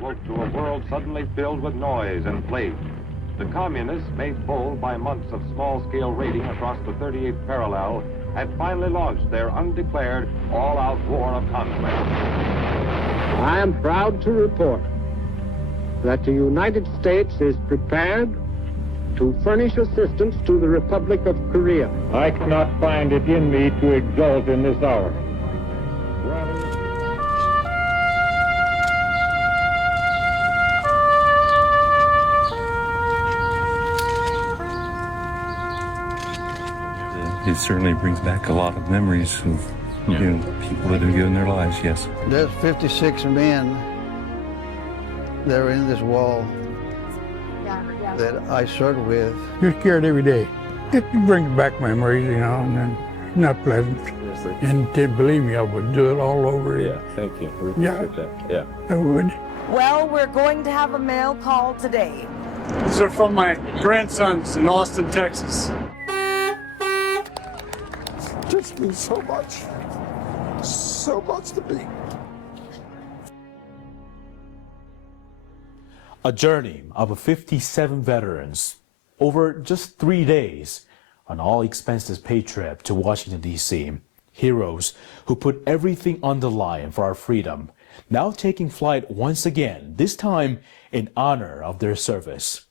woke to a world suddenly filled with noise and plague. The communists, made bold by months of small-scale raiding across the 38th parallel, had finally launched their undeclared, all-out war of conquest. I am proud to report that the United States is prepared to furnish assistance to the Republic of Korea. I cannot find it in me to exult in this hour. It certainly brings back a lot of memories of people that have given their lives, yes. There's 56 men that are in this wall that I served with. You're scared every day. It brings back memories, and then it's not pleasant. And believe me, I would do it all over again. Yeah, thank you. We appreciate that. Yeah. I would. Well, we're going to have a mail call today. These are from my grandsons in Austin, Texas. Just means so much to me. A journey of 57 veterans over just 3 days, an all-expenses-paid trip to Washington, D.C. Heroes who put everything on the line for our freedom, now taking flight once again, this time in honor of their service.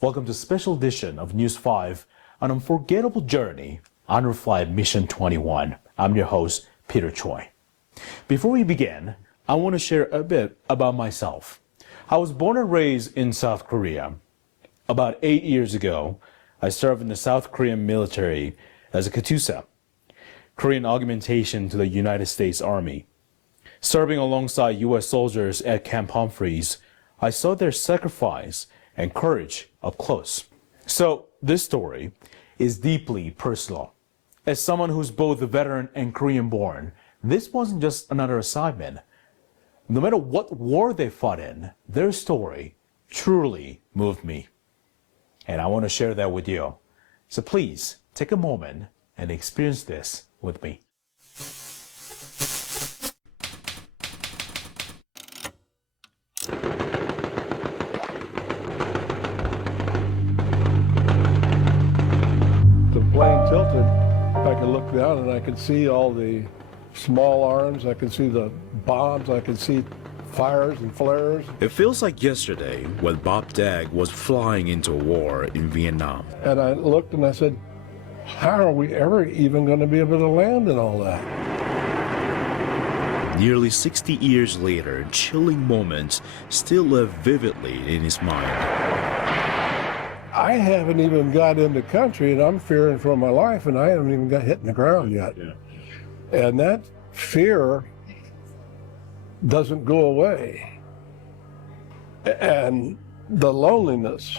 Welcome to a special edition of News 5, an unforgettable journey, Honor Flight Mission 21. I'm your host, Peter Choi. Before we begin, I want to share a bit about myself. I was born and raised in South Korea. About 8 years ago, I served in the South Korean military as a KOAA, Korean augmentation to the United States Army. Serving alongside U.S. soldiers at Camp Humphreys, I saw their sacrifice and courage up close. So this story is deeply personal. As someone who's both a veteran and Korean-born, this wasn't just another assignment. No matter what war they fought in, their story truly moved me. And I want to share that with you. So please, take a moment and experience this with me. The plane tilted. I could look down and I could see all the small arms. I could see the bombs. I could see fires and flares. It feels like yesterday when Bob Dagg was flying into war in Vietnam. And I looked and I said, how are we ever even going to be able to land in all that? Nearly 60 years later, chilling moments still live vividly in his mind. I haven't even got into country and I'm fearing for my life and I haven't even got hit in the ground yet. Yeah. And that fear doesn't go away. And the loneliness,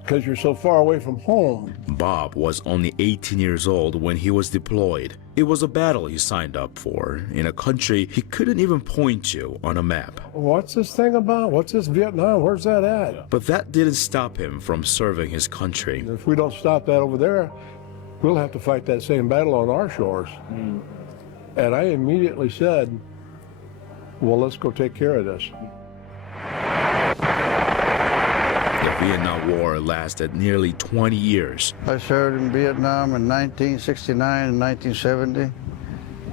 because you're so far away from home. Bob was only 18 years old when he was deployed. It was a battle he signed up for in a country he couldn't even point to on a map. What's this thing about? What's this Vietnam? Where's that at? But that didn't stop him from serving his country. If we don't stop that over there, we'll have to fight that same battle on our shores. And I immediately said, well, let's go take care of this. The Vietnam War lasted nearly 20 years. I served in Vietnam in 1969 and 1970,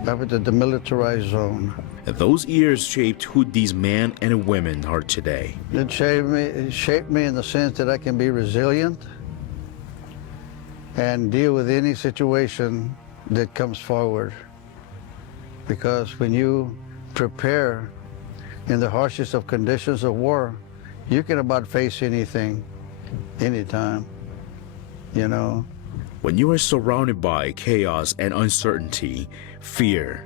up at the demilitarized zone. And those years shaped who these men and women are today. It shaped me in the sense that I can be resilient and deal with any situation that comes forward. Because when you prepare in the harshest of conditions of war, you can about face anything, anytime, When you are surrounded by chaos and uncertainty, fear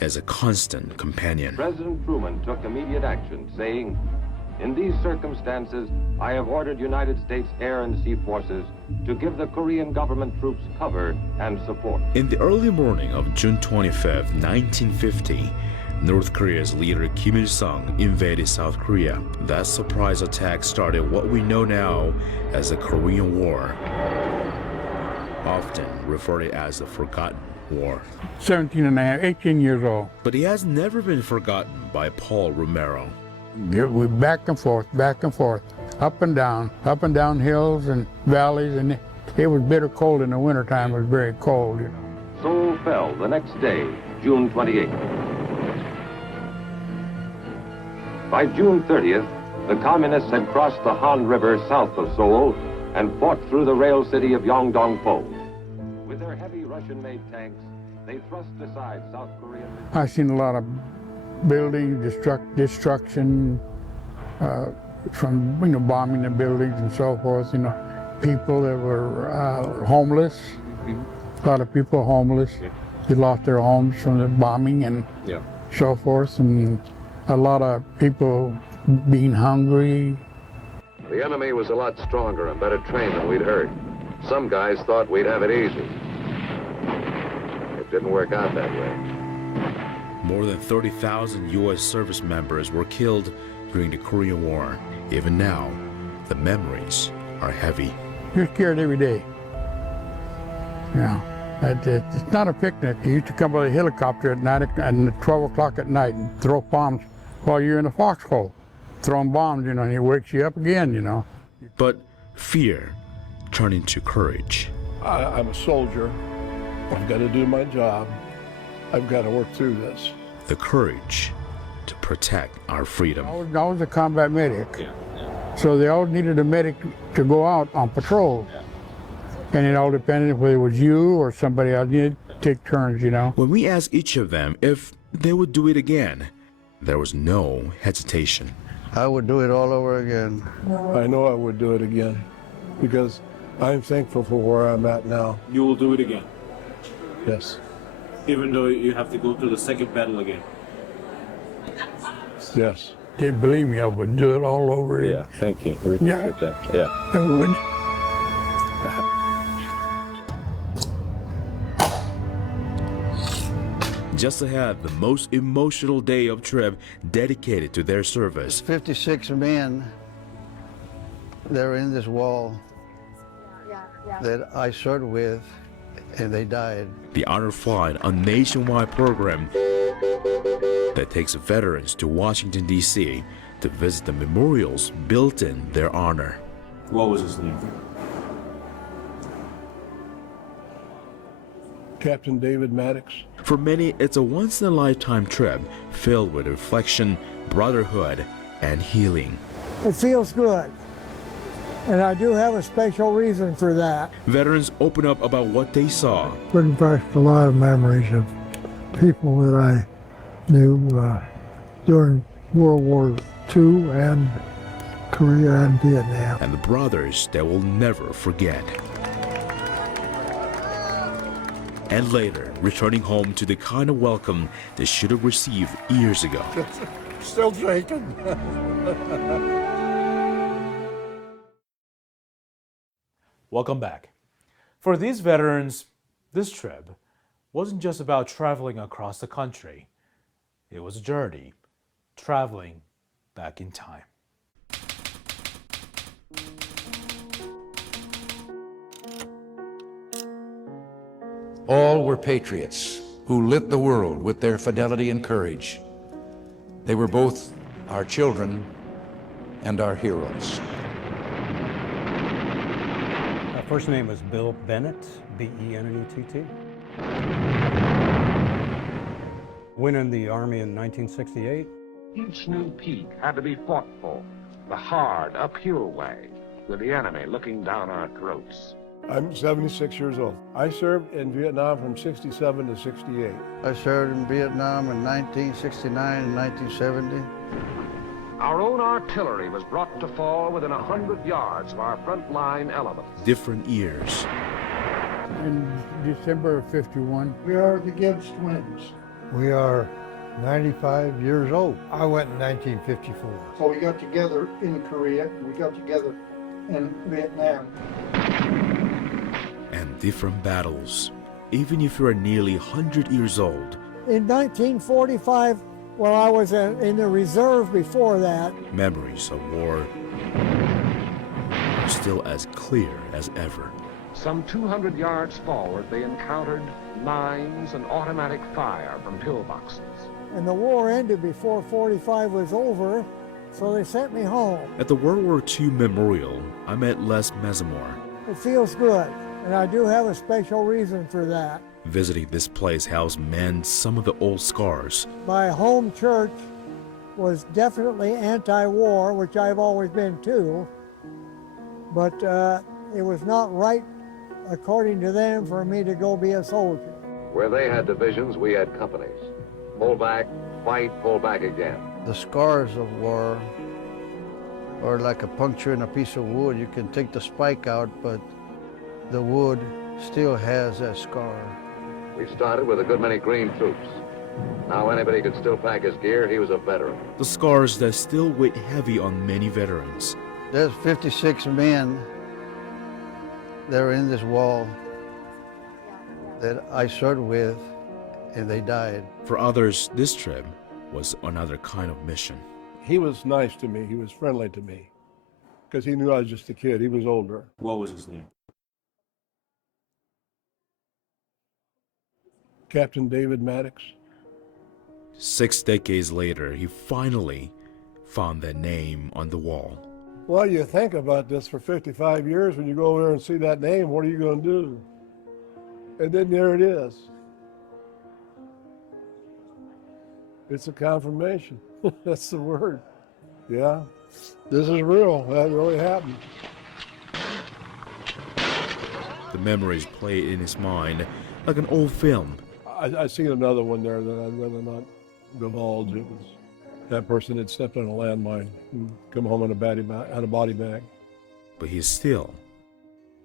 is a constant companion. President Truman took immediate action, saying, "In these circumstances, I have ordered United States Air and Sea Forces to give the Korean government troops cover and support." In the early morning of June 25, 1950, North Korea's leader Kim Il-sung invaded South Korea. That surprise attack started what we know now as the Korean War, often referred to as the Forgotten War. 17 and a half, 18 years old. But it has never been forgotten by Paul Romero. We back and forth, up and down hills and valleys, and it was bitter cold in the wintertime. It was very cold, you know. Seoul fell the next day, June 28th. By June 30th, the communists had crossed the Han River south of Seoul and fought through the rail city of Yongdong-po. With their heavy Russian-made tanks, they thrust aside South Korean... I've seen a lot of building destruction from, you know, bombing the buildings and so forth, you know. People that were homeless, a lot of people homeless. They lost their homes from the bombing and so forth, and a lot of people being hungry. The enemy was a lot stronger and better trained than we'd heard. Some guys thought we'd have it easy. It didn't work out that way. More than 30,000 U.S. service members were killed during the Korean War. Even now, the memories are heavy. You're scared every day. You know, it's not a picnic. You used to come by a helicopter at night and 12 o'clock at night and throw bombs while you're in a foxhole, throwing bombs, you know, and he wakes you up again, you know. But fear turned into courage. I'm a soldier. I've got to do my job. I've got to work through this. The courage to protect our freedom. I was a combat medic. So they all needed a medic to go out on patrol. And it all depended whether it was you or somebody else. You had to take turns, you know. When we asked each of them if they would do it again, there was no hesitation. I would do it all over again. I know I would do it again because I'm thankful for where I'm at now. You will do it again? Yes. Even though you have to go to the second battle again? Yes. Didn't believe me, I would do it all over again. Yeah, thank you. We appreciate that. Yeah. I would. Just ahead, the most emotional day of trip dedicated to their service. 56 men that were in this wall that I served with, and they died. The Honor Flight, a nationwide program that takes veterans to Washington, D.C. to visit the memorials built in their honor. What was his name? Captain David Maddox. For many, it's a once-in-a-lifetime trip filled with reflection, brotherhood, and healing. It feels good, and I do have a special reason for that. Veterans open up about what they saw. Brings back a lot of memories of people that I knew during World War II and Korea and Vietnam. And the brothers that will never forget. And later, returning home to the kind of welcome they should have received years ago. Still shaking. Welcome back. For these veterans, this trip wasn't just about traveling across the country. It was a journey, traveling back in time. All were patriots who lit the world with their fidelity and courage. They were both our children and our heroes. My first name was Bill Bennett, B-E-N-N-E-T-T. Went in the Army in 1968. Each new peak had to be fought for, the hard, uphill way, with the enemy looking down our throats. I'm 76 years old. I served in Vietnam from 67 to 68. I served in Vietnam in 1969 and 1970. Our own artillery was brought to fall within 100 yards of our front-line elements. Different years. In December of '51. We are the Gibbs twins. We are 95 years old. I went in 1954. So we got together in Korea, we got together in Vietnam. And different battles. Even if you are nearly 100 years old. In 1945, well, I was in the reserve before that. Memories of war are still as clear as ever. Some 200 yards forward, they encountered mines and automatic fire from pillboxes. And the war ended before 45 was over, so they sent me home. At the World War II Memorial, I met Les Mesamore. It feels good, and I do have a special reason for that. Visiting this place helps mend some of the old scars. My home church was definitely anti-war, which I've always been too, but it was not right, according to them, for me to go be a soldier. Where they had divisions, we had companies. Pull back, fight, pull back again. The scars of war are like a puncture in a piece of wood. You can take the spike out, but the wood still has that scar. We started with a good many green troops. Now anybody could still pack his gear, he was a veteran. The scars that still weigh heavy on many veterans. There's 56 men that are in this wall that I served with, and they died. For others, this trip was another kind of mission. He was nice to me. He was friendly to me because he knew I was just a kid. He was older. What was his name? Captain David Maddox. 6 decades later, he finally found that name on the wall. Well, you think about this for 55 years. When you go over there and see that name, what are you going to do? And then there it is. It's a confirmation. That's the word. Yeah, this is real. That really happened. The memories play in his mind like an old film. I seen another one there that I'd rather not divulge. It was that person had stepped on a landmine and come home in a body bag. But he's still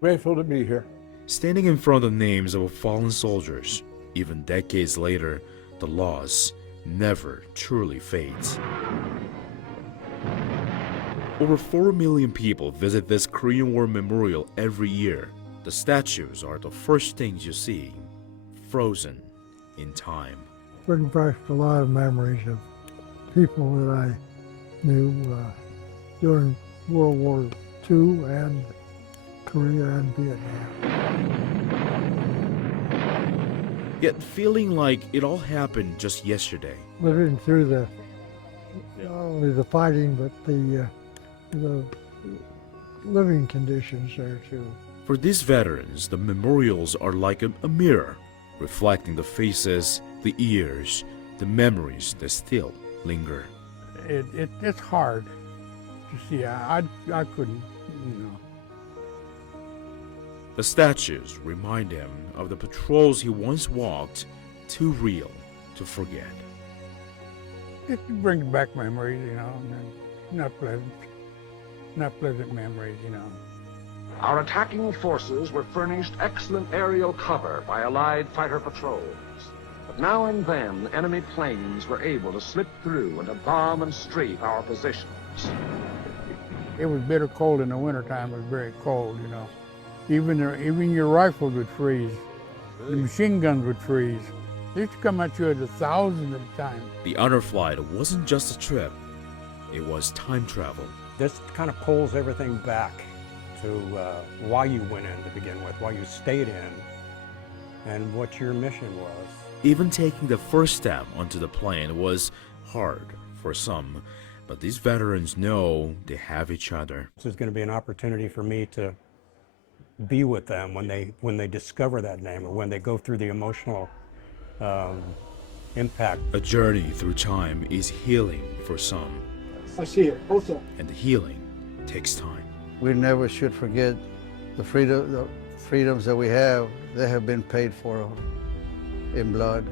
Grateful to be here. standing in front of the names of fallen soldiers. Even decades later, the loss never truly fades. Over 4 million people visit this Korean War memorial every year. The statues are the first things you see, frozen in time. Brings back a lot of memories of people that I knew during World War II and Korea and Vietnam. Yet feeling like it all happened just yesterday. Living through not only the fighting, but the living conditions there too. For these veterans, the memorials are like a mirror, reflecting the faces, the ears, the memories that still linger. It's hard to see. I couldn't, you know. The statues remind him of the patrols he once walked, too real to forget. It brings back memories, you know, not pleasant memories, you know. Our attacking forces were furnished excellent aerial cover by Allied fighter patrols. But now and then, enemy planes were able to slip through and to bomb and strafe our positions. It was bitter cold in the wintertime. It was very cold, you know. Even your rifles would freeze. The machine guns would freeze. They used to come at you at 1,000 at a time. The honor flight wasn't just a trip, it was time travel. This kind of pulls everything back to why you went in to begin with, why you stayed in, and what your mission was. Even taking the first step onto the plane was hard for some, but these veterans know they have each other. This is going to be an opportunity for me to be with them when they discover that name, or when they go through the emotional impact. A journey through time is healing for some. I see it. Both of them. And the healing takes time. We never should forget the freedoms that we have. They have been paid for in blood.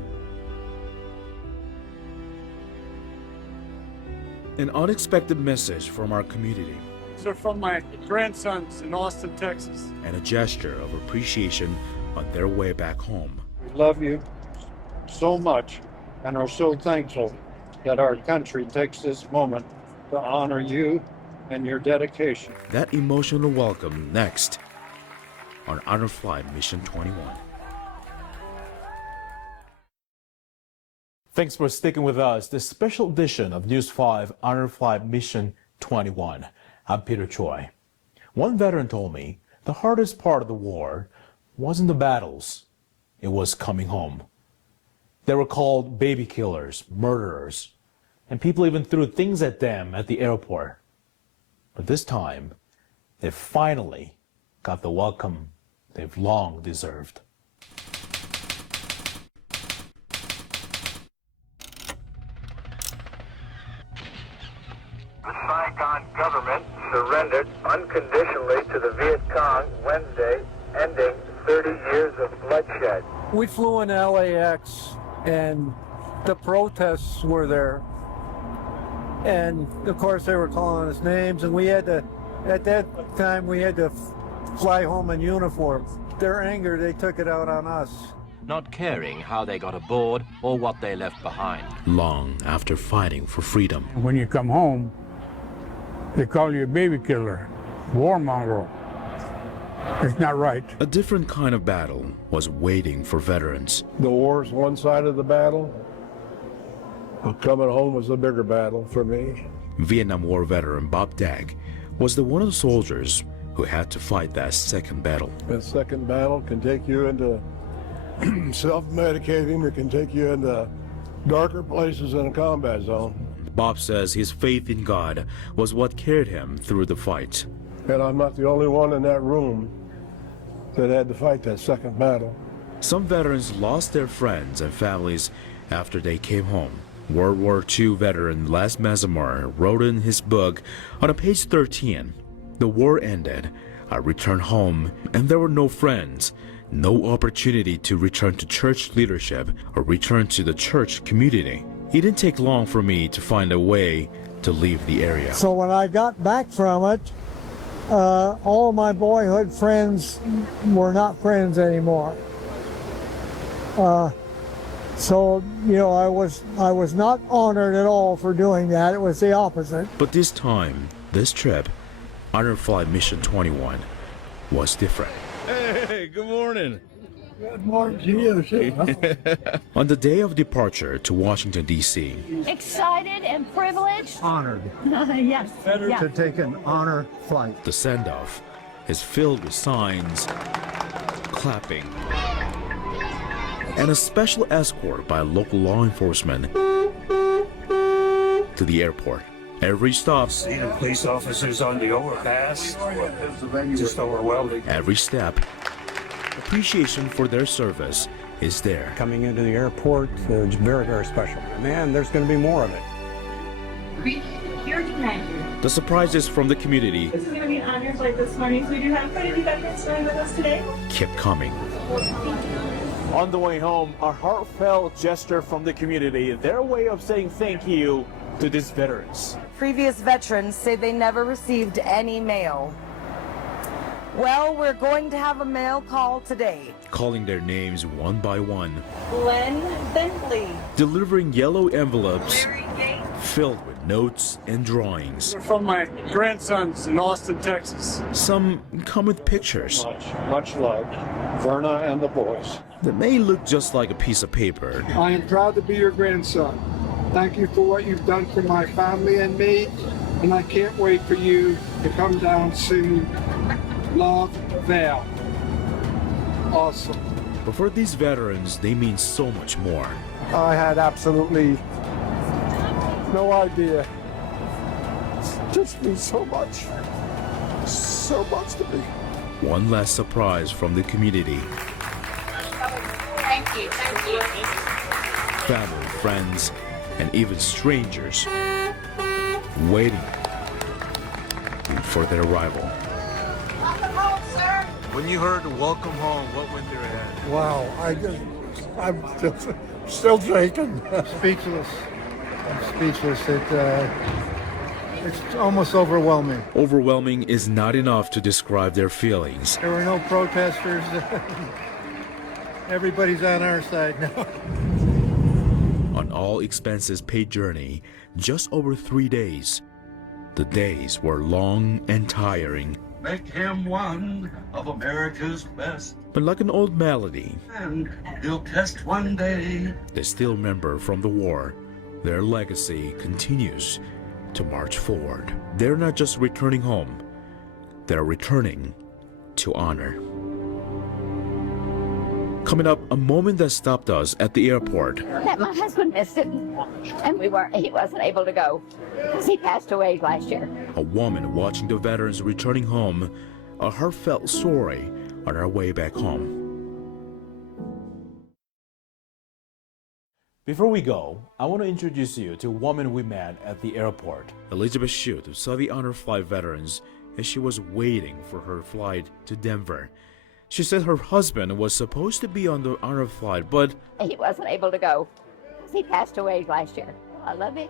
An unexpected message from our community. These are from my grandsons in Austin, Texas. And a gesture of appreciation on their way back home. We love you so much and are so thankful that our country takes this moment to honor you and your dedication. That emotional welcome next on Honor Flight Mission 21. Thanks for sticking with us. This special edition of News 5 Honor Flight Mission 21. I'm Peter Choi. One veteran told me the hardest part of the war wasn't the battles, it was coming home. They were called baby killers, murderers, and people even threw things at them at the airport. But this time, they finally got the welcome they've long deserved. The Saigon government surrendered unconditionally to the Viet Cong Wednesday, ending 30 years of bloodshed. We flew in LAX and the protests were there. And of course they were calling us names, and we had to, at that time, we had to fly home in uniform. Their anger, they took it out on us. Not caring how they got aboard or what they left behind. Long after fighting for freedom. When you come home, they call you a baby killer, warmonger. It's not right. A different kind of battle was waiting for veterans. The war's one side of the battle. Coming home was a bigger battle for me. Vietnam War veteran Bob Dagg was one of the soldiers who had to fight that second battle. That second battle can take you into self-medicating. It can take you into darker places in a combat zone. Bob says his faith in God was what carried him through the fight. And I'm not the only one in that room that had to fight that second battle. Some veterans lost their friends and families after they came home. World War II veteran Les Mazamar wrote in his book on page 13, "The war ended, I returned home, and there were no friends, no opportunity to return to church leadership or return to the church community. It didn't take long for me to find a way to leave the area." So when I got back from it, all my boyhood friends were not friends anymore. So, you know, I was not honored at all for doing that. It was the opposite. But this time, this trip, Honor Flight Mission 21, was different. Hey, good morning. Good morning to you, too. On the day of departure to Washington, D.C. Excited and privileged. Honored. Yes. To take an honor flight. The send-off is filled with signs, clapping, and a special escort by local law enforcement to the airport. Every stop, See the police officers on the overpass, just overwhelming. every step, appreciation for their service is there. Coming into the airport, it's very, very special. Man, there's going to be more of it. Here tonight. The surprises from the community This is going to be an honor flight this morning, so we do have quite a few veterans flying with us today. kept coming. On the way home, a heartfelt gesture from the community, their way of saying thank you to these veterans. Previous veterans say they never received any mail. Well, we're going to have a mail call today. Calling their names one by one, Glenn Bentley. delivering yellow envelopes filled with notes and drawings. From my grandsons in Austin, Texas. Some come with pictures Much love, Verna and the boys. that may look just like a piece of paper. I am proud to be your grandson. Thank you for what you've done for my family and me, and I can't wait for you to come down soon. Love, Val. Awesome. But for these veterans, they mean so much more. I had absolutely no idea. It just means so much. So much to me. One last surprise from the community. Thank you. Thank you. Family, friends, and even strangers waiting for their arrival. Welcome home, sir. When you heard the welcome home, what went through your head? Wow, I'm just still shaking. Speechless. I'm speechless. It's almost overwhelming. Overwhelming is not enough to describe their feelings. There were no protesters. Everybody's on our side now. On all expenses paid journey, just over 3 days. The days were long and tiring. Make him one of America's best, But like an old melody, and he'll test one day. they still remember from the war. Their legacy continues to march forward. They're not just returning home, they're returning to honor. Coming up, a moment that stopped us at the airport. That my husband missed it, and he wasn't able to go because he passed away last year. A woman watching the veterans returning home, a heartfelt story on our way back home. Before we go, I want to introduce you to a woman we met at the airport. Elizabeth Shute saw the honor flight veterans as she was waiting for her flight to Denver. She said her husband was supposed to be on the honor flight, but he wasn't able to go because he passed away last year. I love him,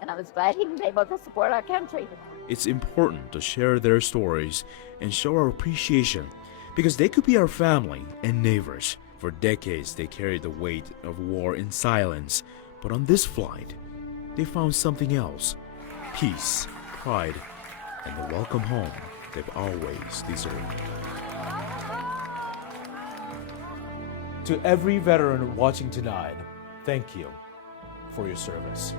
and I was glad he was able to support our country. It's important to share their stories and show our appreciation because they could be our family and neighbors. For decades, they carried the weight of war in silence, but on this flight, they found something else: peace, pride, and the welcome home they've always deserved. To every veteran watching tonight, thank you for your service.